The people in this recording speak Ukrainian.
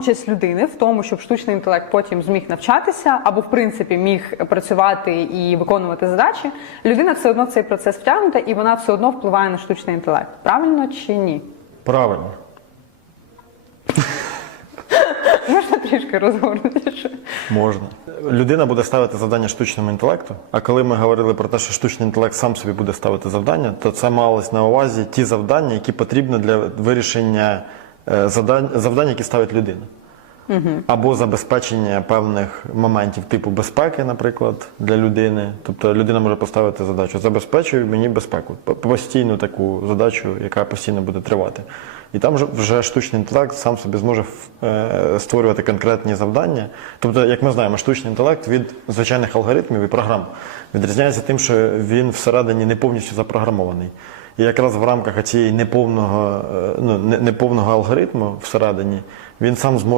Участь людини в тому, щоб штучний інтелект потім зміг навчатися або в принципі міг працювати і виконувати задачі, людина все одно в цей процес втягнута, і вона все одно впливає на штучний інтелект. Правильно чи ні? Правильно. Можна трішки розгорнутіше? Можна. Людина буде ставити завдання штучному інтелекту. А коли ми говорили про те, що штучний інтелект сам собі буде ставити завдання, то це малось на увазі ті завдання, які потрібні для вирішення завдань, завдань які ставить людина. Або забезпечення певних моментів типу безпеки, наприклад, для людини. Тобто людина може поставити задачу забезпечуй мені безпеку, постійну таку задачу, яка постійно буде тривати. І там вже- штучний інтелект сам собі зможе е, створювати конкретні завдання. Тобто, як ми знаємо, штучний інтелект від звичайних алгоритмів і програм відрізняється тим, що він всередині не повністю запрограмований. І якраз в рамках цієї неповного, е, ну, неповного алгоритму всередині він сам зможе.